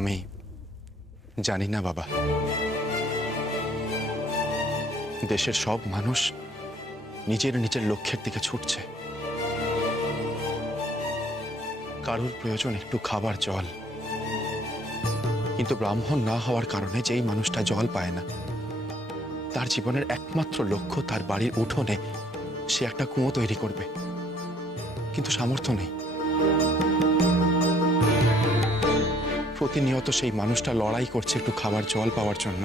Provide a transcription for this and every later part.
আমি জানি না বাবা, দেশের সব মানুষ নিজের নিজের লক্ষ্যের দিকে ছুটছে। কারোর প্রয়োজন একটু খাবার জল, কিন্তু ব্রাহ্মণ না হওয়ার কারণে যেই মানুষটা জল পায় না, তার জীবনের একমাত্র লক্ষ্য তার বাড়ির উঠোনে সে একটা কুয়ো তৈরি করবে, কিন্তু সামর্থ্য নেই। প্রতিনিয়ত সেই মানুষটা লড়াই করছে একটু খাবার জল পাওয়ার জন্য।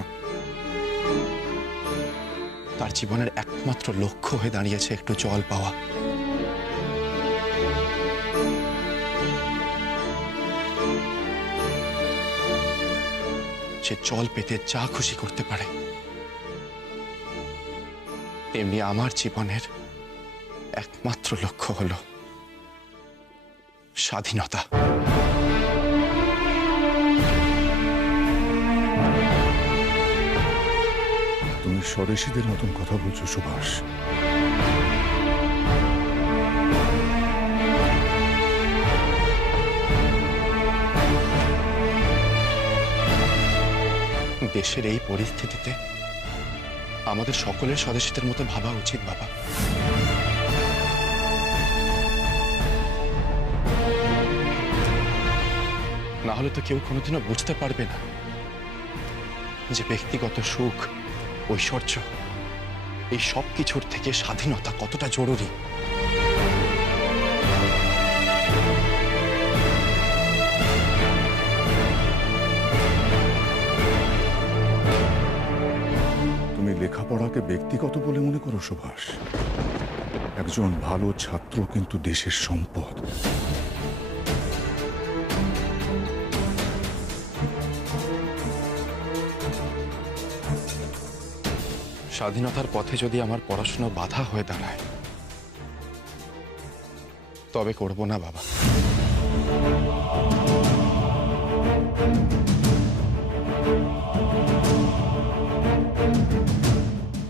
তার জীবনের একমাত্র লক্ষ্য হয়ে দাঁড়িয়েছে একটু জল পাওয়া। সে জল পেতে যা খুশি করতে পারে। তেমনি আমার জীবনের একমাত্র লক্ষ্য হলো স্বাধীনতা। তুমি স্বদেশীদের মতন কথা বলছো সুভাষ। দেশের এই পরিস্থিতিতে আমাদের সকলের স্বদেশীদের মতো ভাবা উচিত বাবা। না হলে তো কেউ কোনোদিনও বুঝতে পারবে না যে ব্যক্তিগত সুখ, ঐশ্বর্য, এই সব কিছুর থেকে স্বাধীনতা কতটা জরুরি। তুমি লেখাপড়াকে ব্যক্তিগত বলে মনে করো সুভাষ? একজন ভালো ছাত্র কিন্তু দেশের সম্পদ। স্বাধীনতার পথে যদি আমার পড়াশোনা বাধা হয়ে দাঁড়ায়, তবে করব না বাবা।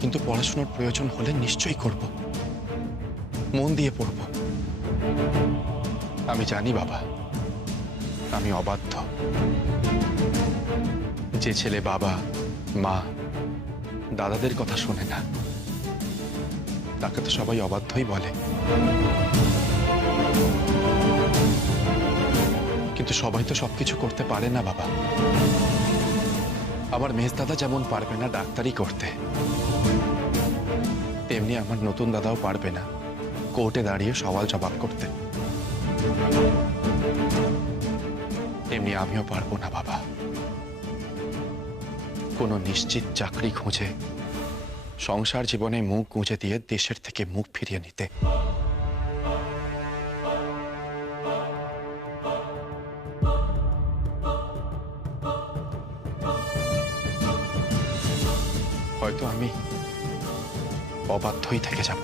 কিন্তু পড়াশোনার প্রয়োজন হলে নিশ্চয়ই করব, মন দিয়ে পড়ব। আমি জানি বাবা, আমি অবাধ্য। যে ছেলে বাবা, মা, দাদাদের কথা শোনে না, তাকে তো সবাই অবাধ্যই বলে। কিন্তু সবাই তো সবকিছু করতে পারে না বাবা। আমার মেজ দাদা যেমন পারবে না ডাক্তারি করতে, তেমনি আমার নতুন দাদাও পারবে না কোর্টে দাঁড়িয়ে সওয়াল জবাব করতে। তেমনি আমিও পারবো না বাবা কোনো নিশ্চিত চাকরি খুঁজে সংসার জীবনে মুখ গুঁজে দিয়ে দেশের থেকে মুখ ফিরিয়ে নিতে। হয়তো আমি অবাধ্যই থেকে যাব।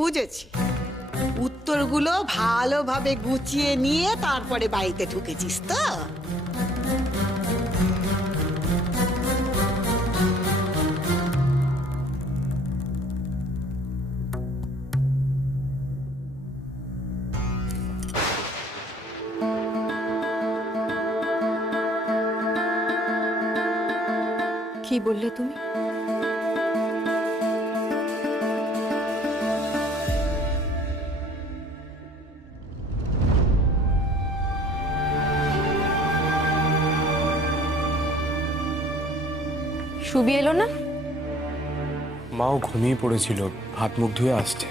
বুঝেছি, উত্তরগুলো ভালোভাবে গুছিয়ে নিয়ে তারপরে বাড়িতে ঢুকেছিস তো? কি বললে তুমি? সুবি এলো না? মাও ঘুমিয়ে পড়েছিল, হাত মুখ ধুয়ে আসছে।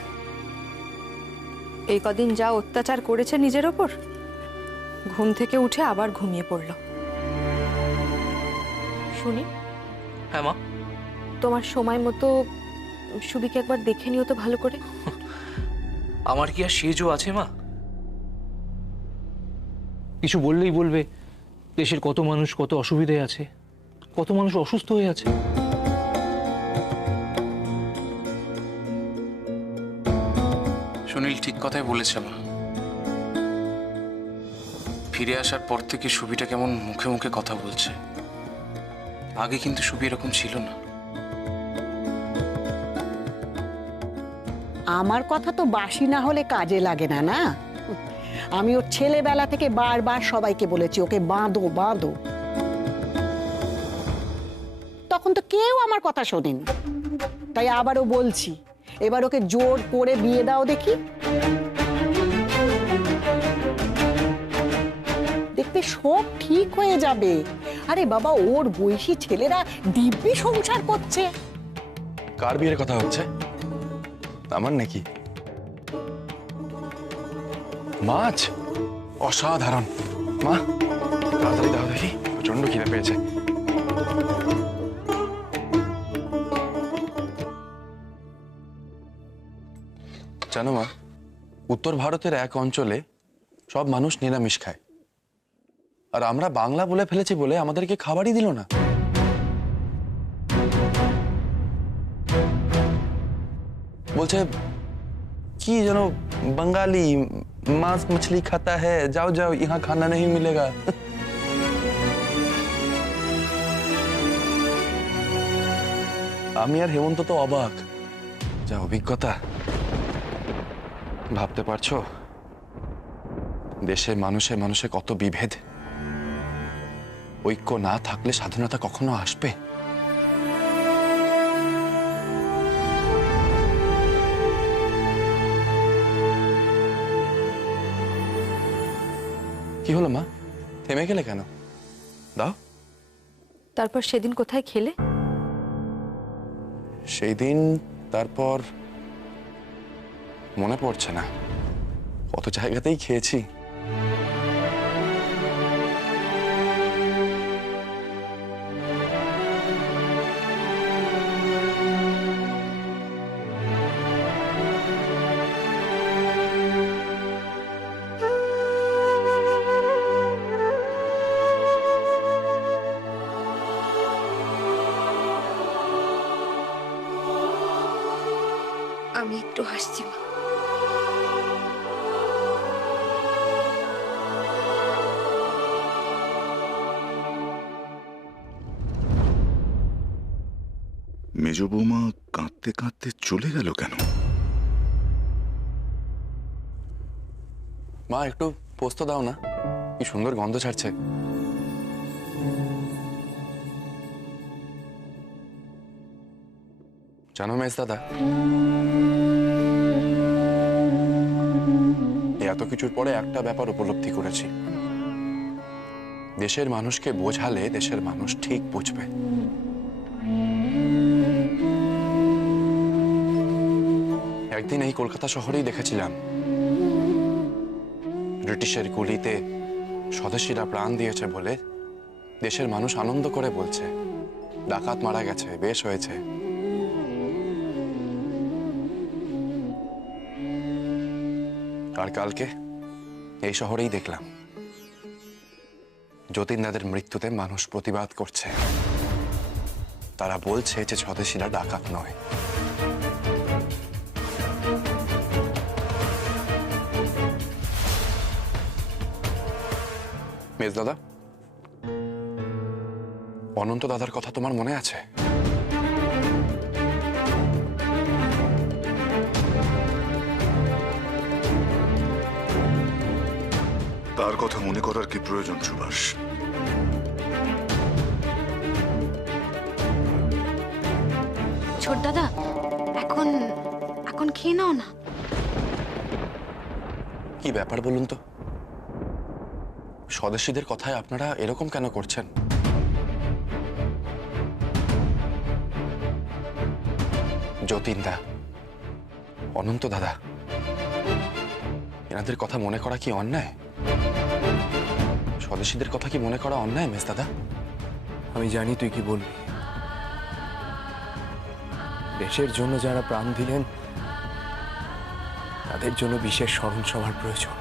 এই কদিন যা অত্যাচার করেছে নিজের ওপর, ঘুম থেকে উঠে আবার ঘুমিয়ে পড়ল। শুনি। হ্যাঁ মা। তোমার সময় মতো সুবিকে একবার দেখে নিও তো ভালো করে। আমার কি আর সেজও আছে মা? কিছু বললেই বলবে দেশের কত মানুষ কত অসুবিধায় আছে, কত মানুষ অসুস্থ হয়ে আছে। সুনীল ঠিক কথাই বলেছে মা। ফিরে আসার পর থেকে সুবিটা কেমন মুখে মুখে কথা বলছে। আগে কিন্তু সুবি এরকম ছিল না। আমার কথা তো বাসি না হলে কাজে লাগে না, না? আমি ওর ছেলেবেলা থেকে বারবার সবাইকে বলেছি ওকে বাঁধো বাঁধো, তখন তো কেউ আমার কথা শোনেনি। তাই আবারও বলছি, এবার ওকে জোর করে বিয়ে দাও দেখি, দেখবে সব ঠিক হয়ে যাবে। আরে বাবা, ওর বয়সী ছেলেরা দিব্যি সংসার করছে। কার বিয়ের কথা হচ্ছে? আমার নাকি? মাছ অসাধারণ। মা, তাড়াতাড়ি দাও দেখি, প্রচন্ড খিদে পেয়েছে। জানো মা, উত্তর ভারতের এক অঞ্চলে সব মানুষ নিরামিষ খায়, আর আমরা বাংলা বলে ফেলেছি বলে আমাদেরকে খাবারই দিল না। বলছে কি যেন बंगाली मांस मछली खाता है, जाओ जाओ यहाँ खाना नहीं मिलेगा। আমি আর হেমন্ত তো অবাক, যা অভিজ্ঞতা। ভাবতে পারছো দেশে মানুষে মানুষে কত বিভেদ, ঐক্য না থাকলে স্বাধীনতা কখনো আসবে? কি হলো মা, থেমে গেলে কেন? দাও। তারপর সেদিন কোথায় খেলে? সেই দিন তারপর মনে পড়ছে না, কত জায়গাতেই খেয়েছি। আমি একটু হাসছি মা। মেজ বৌমা কাঁদতে কাঁদতে চলে গেল কেন? মা, একটু পোস্ত দাও না, কি সুন্দর গন্ধ ছাড়ছে। জানো মেজ দাদা, এত কিছুর পরে একটা ব্যাপার উপলব্ধি করেছি, দেশের মানুষকে বোঝালে দেশের মানুষ ঠিক বুঝবে। একদিন এই কলকাতা শহরেই দেখেছিলাম, ব্রিটিশের গুলিতে স্বদেশীরা প্রাণ দিয়েছে বলে দেশের মানুষ আনন্দ করে বলছে ডাকাত মারা গেছে, বেশ হয়েছে। আর কালকে এই শহরেই দেখলাম যতীন্দাদের মৃত্যুতে মানুষ প্রতিবাদ করছে, তারা বলছে যে স্বদেশীরা ডাকাত নয়। মেজ দাদা, অনন্ত দাদার কথা তোমার মনে আছে? তার কথা মনে করার কি প্রয়োজন সুভাষ? ছোট দাদা, এখন এখন খেয়ে নাও না। কি ব্যাপার বলুন তো, স্বদেশীদের কথায় আপনারা এরকম কেন করছেন? যতীনদা, অনন্ত দাদা, এনাদের কথা মনে করা কি অন্যায়? স্বদেশীদের কথা কি মনে করা অন্যায় মেজ দাদা? আমি জানি তুই কি বলবি। দেশের জন্য যারা প্রাণ দিলেন তাদের জন্য বিশেষ স্মরণ সভার প্রয়োজন।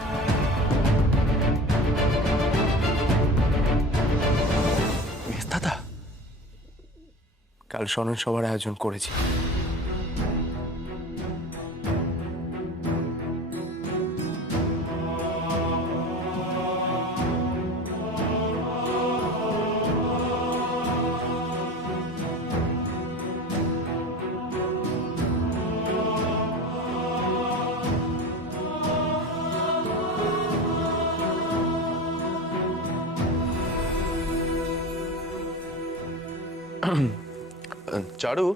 মেজ দাদা, কাল স্মরণ সভার আয়োজন করেছি। চারু,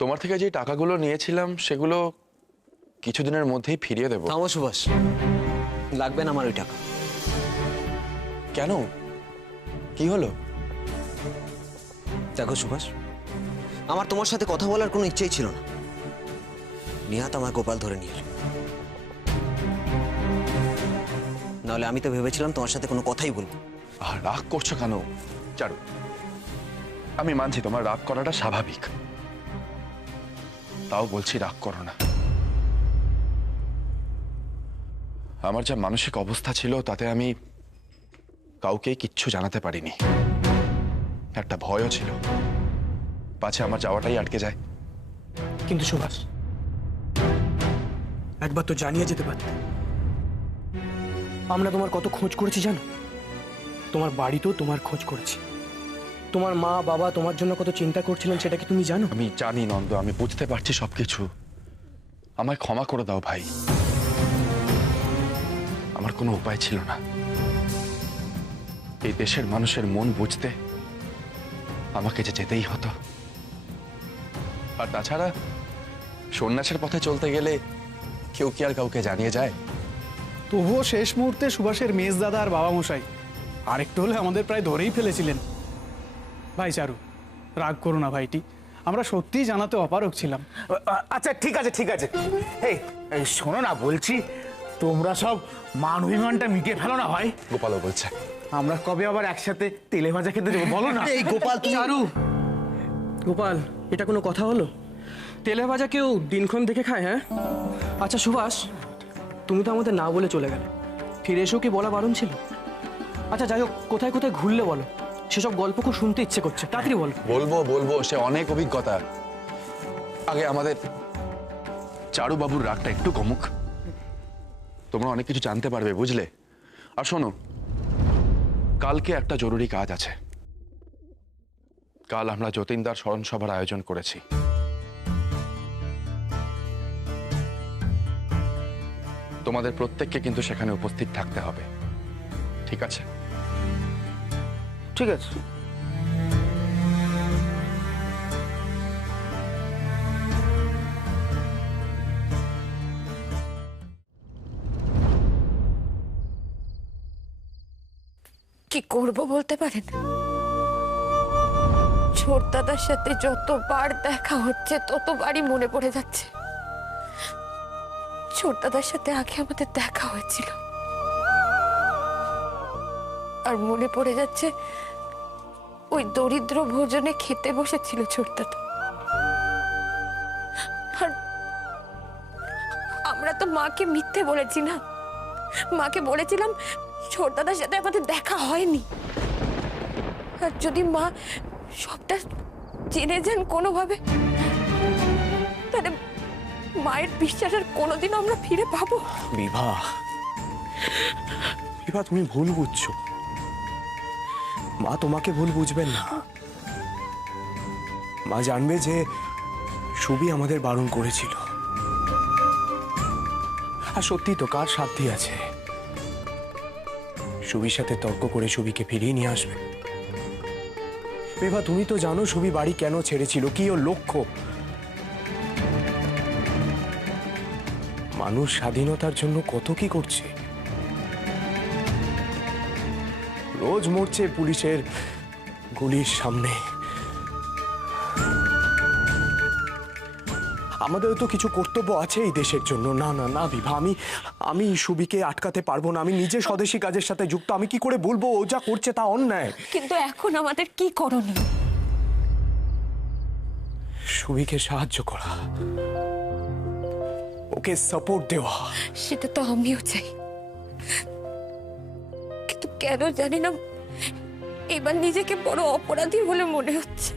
তোমার থেকে যে টাকাগুলো নিয়েছিলাম সেগুলো কিছুদিনের মধ্যেই ফিরিয়ে দেব। থামো সুভাষ, লাগবে না আমার ওই টাকা। কেন, কি হলো? দেখো সুভাষ, আমার তোমার সাথে কথা বলার কোনো ইচ্ছেই ছিল না। নিহাত আমার গোপাল ধরে নিয়ে এলো। নাহলে আমি তো ভেবেছিলাম তোমার সাথে কোনো কথাই বলবো। আর রাগ করছো কেন চারু? আমি মানছি তোমার রাগ করাটা স্বাভাবিক, তাও বলছি রাগ করো না। আমার যা মানসিক অবস্থা ছিল তাতে আমি কাউকে কিচ্ছু জানাতে পারিনি। একটা ভয়ও ছিল, পাছে আমার যাওয়াটাই আটকে যায়। কিন্তু সুভাষ, একবার তো জানিয়ে যেতে পারতে। আমরা তোমার কত খোঁজ করেছি জানো? তোমার বাড়িতেও তোমার খোঁজ করেছি। তোমার মা বাবা তোমার জন্য কত চিন্তা করছিলেন সেটা কি তুমি জানো? আমি জানি নন্দ, আমি বুঝতে পারছি সবকিছু। আমায় ক্ষমা করে দাও ভাই, আমার কোনো উপায় ছিল না। এই দেশের মানুষের মন বুঝতে আমাকে যে যেতেই হতো। আর তাছাড়া সন্ন্যাসের পথে চলতে গেলে কেউ কি আর কাউকে জানিয়ে যায়? তবুও শেষ মুহূর্তে সুভাষের মেজ দাদা আর বাবা মশাই আরেকটু হলে আমাদের প্রায় ধরেই ফেলেছিলেন। ভাই চারু, রাগ করো না ভাইটি, আমরা সত্যিই জানাতে অপারগ ছিলাম। আচ্ছা ঠিক আছে ঠিক আছে। এই এই শোনো না, বলছি তোমরা সব মান অভিমানটা মিটিয়ে ফেলো না ভাই। গোপালও বলছে। আমরা কবে আবার একসাথে তেলে ভাজা খেতে যাবো বলো না? এই গোপাল, চারু, গোপাল, এটা কোনো কথা হলো? তেলে ভাজা কেউ দিনক্ষণ দেখে খায়? হ্যাঁ, আচ্ছা সুভাষ, তুমি তো আমাদের না বলে চলে গেলে, ফিরে এসেও কি বলা বারণ ছিল? আচ্ছা যাই হোক, কোথায় কোথায় ঘুরলে বলো, সেসব গল্প খুব শুনতে ইচ্ছে করছে, তাড়াতাড়ি বলো। বলবো বলবো, সে অনেক অভিজ্ঞতা। আগে আমাদের চারু বাবুর রাগটা একটু কমুক, তোমরা অনেক কিছু জানতে পারবে, বুঝলে? আর শোনো, কালকে একটা জরুরি কাজ আছে। কাল আমরা যতীনদার স্মরণ সভার আয়োজন করেছি। তোমাদের প্রত্যেককে কিন্তু সেখানে উপস্থিত থাকতে হবে, ঠিক আছে? ঠিক আছে। কি করব বলতে পারেন? ছোট দাদার সাথে যতবার দেখা হচ্ছে ততবারই মনে পড়ে যাচ্ছে ছোট দাদার সাথে আগে আমাদের দেখা হয়েছিল। আর মনে পড়ে যাচ্ছে ওই দরিদ্র ভোজনে খেতে বসেছিল ছোট দাদা। আর আমরা তো মাকে মিথ্যে বলেছি না, মাকে বলেছিলাম ছোট দাদার সাথে আমাদের দেখা হয়নি। আর যদি মা সবটা জেনে যান কোনোভাবে, তাহলে মায়ের বিশ্বাস আর কোনোদিনও আমরা ফিরে পাবো? বিভা, বিভা, তুমি ভুল বুঝছো। মা তোমাকে ভুল বুঝবেন না। মা জানবে যে সুবি আমাদের বারণ করেছিল। আর সত্যি তো, কার সাধ্যি আছে সুবির সাথে তর্ক করে সুবিকে ফিরিয়ে নিয়ে আসবে? বিভা, তুমি তো জানো সুবি বাড়ি কেন ছেড়েছিল, কি ওর লক্ষ্য। মানুষ স্বাধীনতার জন্য কত কি করছে, রোজ মরছে পুলিশের গুলির সামনে। আমাদেরও তো কিছু কর্তব্য আছে এই দেশের জন্য। না না না বিভা, আমি সুবিকে আটকাতে পারবো না। আমি নিজে স্বদেশী কাজের সাথে যুক্ত, আমি কি করে বলবো ও যা করছে তা অন্যায়? কিন্তু এখন আমাদের কি করণীয়? সুবিকে সাহায্য করা, ওকে সাপোর্ট দেওয়া। সেটা তো আমিও চাই, কিন্তু কেন জানি না এবার নিজেকে বড় অপরাধী বলে মনে হচ্ছে।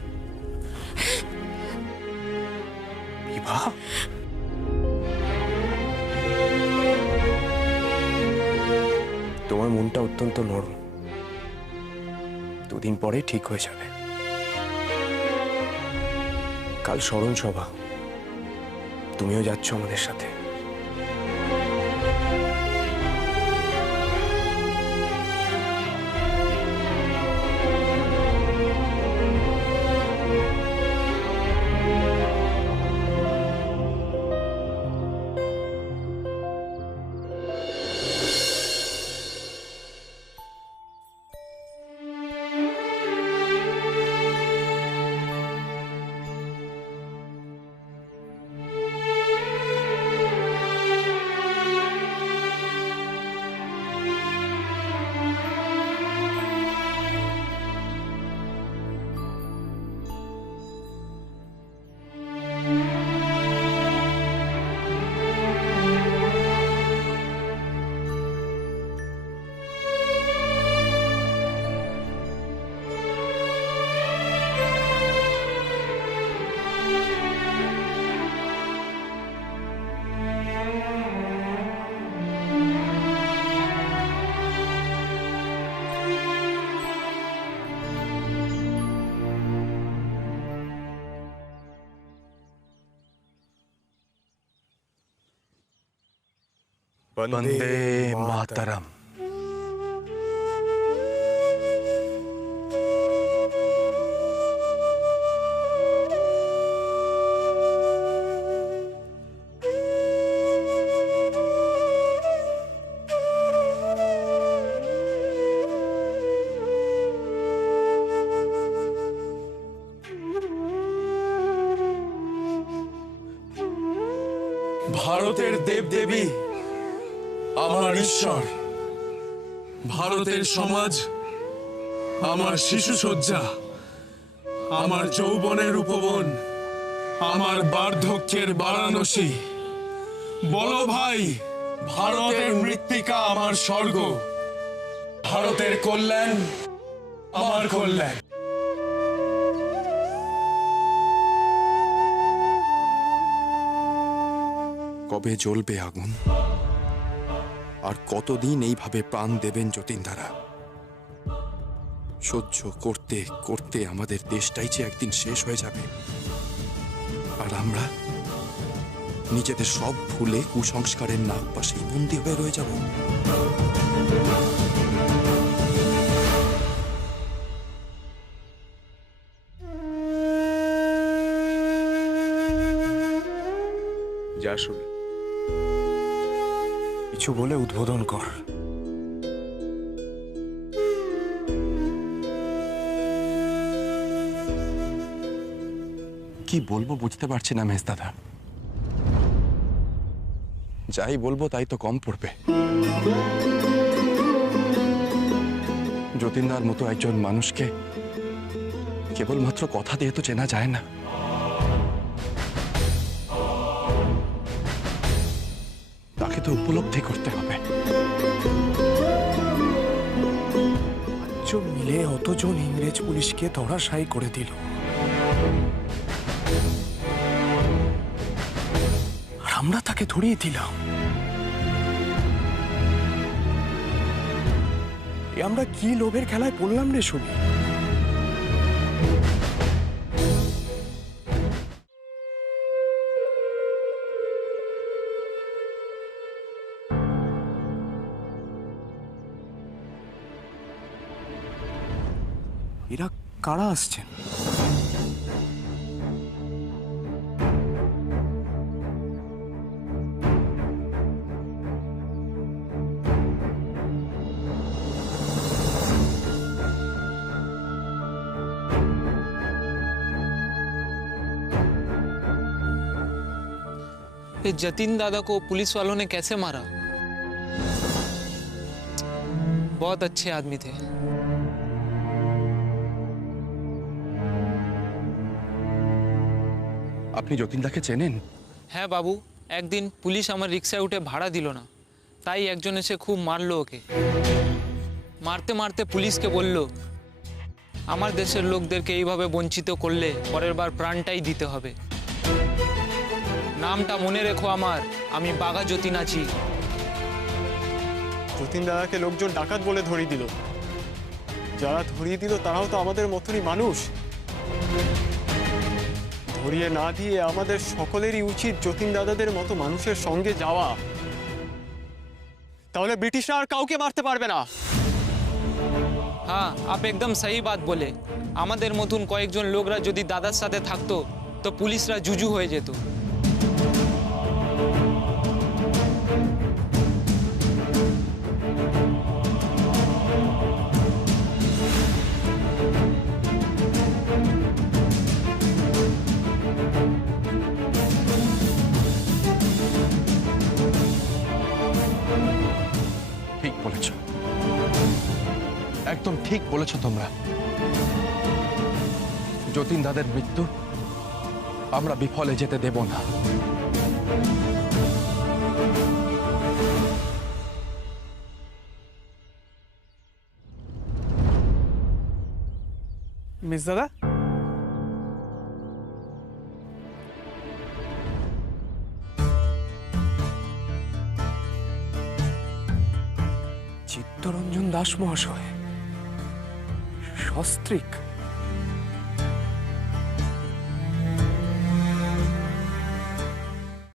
বিভা, তোমার মনটা অত্যন্ত নরম, দুদিন পরে ঠিক হয়ে যাবে। কাল স্মরণ সভা, তুমিও যাচ্ছ আমাদের সাথে। বন্দে মাতরম। ভারতের দেবদেবী আমার ঈশ্বর, ভারতের সমাজ আমার শিশু সজ্জা, আমার যৌবনের উপবন, আমার বার্ধক্যের বারাণসী। বলো ভাই, ভারতের মৃত্তিকা আমার স্বর্গ, ভারতের কল্যাণ আমার কল্যাণ। কবে জ্বলবে আগুন, আর কতদিন এইভাবে প্রাণ দেবেন যতীনদারা? সহ্য করতে করতে আমাদের দেশটাই যে একদিন শেষ হয়ে যাবে, আর আমরা নিজেদের সব ভুলে কুসংস্কারের নাক পাশেই বন্দী হয়ে রয়ে যাব। যা শুনি, কিছু বলে উদ্বোধন কর। কি বলবো বুঝতে পারছি না মেজদাদা। যাই বলবো তাই তো কম পড়বে। যতীনদার মতো একজন মানুষকে কেবলমাত্র কথা দিয়ে তো চেনা যায় না। তাকে তো উপলব্ধি করতে হবে। মিলে অতজন ইংরেজ পুলিশকে ধরাশায়ী করে দিল, আর আমরা তাকে ধরিয়ে দিলাম। এ আমরা কি লোভের খেলায় পড়লাম রে শুনি। এরা কারা আসছেন? ये जतीन दादा को पुलिस वालों ने कैसे मारा? बहुत अच्छे आदमी थे। আপনি যতীনদাকে চেনেন? হ্যাঁ বাবু, একদিন পুলিশ আমার রিক্সায় উঠে ভাড়া দিল না, তাই একজন এসে খুব মারলো ওকে। মারতে মারতে পুলিশকে বলল, আমার দেশের লোকদেরকে এইভাবে বঞ্চিত করলে পরের বার প্রাণটাই দিতে হবে। নামটা মনে রেখো আমার, আমি বাঘা যতীন আছি। যতীন দাদাকে লোকজন ডাকাত বলে ধরিয়ে দিল। যারা ধরিয়ে দিল তারাও তো আমাদের মতনই মানুষ। ধরিয়ে না দিয়ে আমাদের সকলেরই উচিত যতীন দাদাদের মতো মানুষের সঙ্গে যাওয়া। তাহলে ব্রিটিশরা আর কাউকে মারতে পারবে না। হ্যাঁ, আপ একদম সহি বাত বলে। আমাদের মতন কয়েকজন লোকরা যদি দাদার সাথে থাকতো তো পুলিশরা জুজু হয়ে যেত। ঠিক বলেছ, একদম ঠিক বলেছ তোমরা। যতীন দাদার মৃত্যু আমরা বিফলে যেতে দেব না। মিস দাদা, চিত্তরঞ্জন দাস মহাশয়, সস্ত্রীক।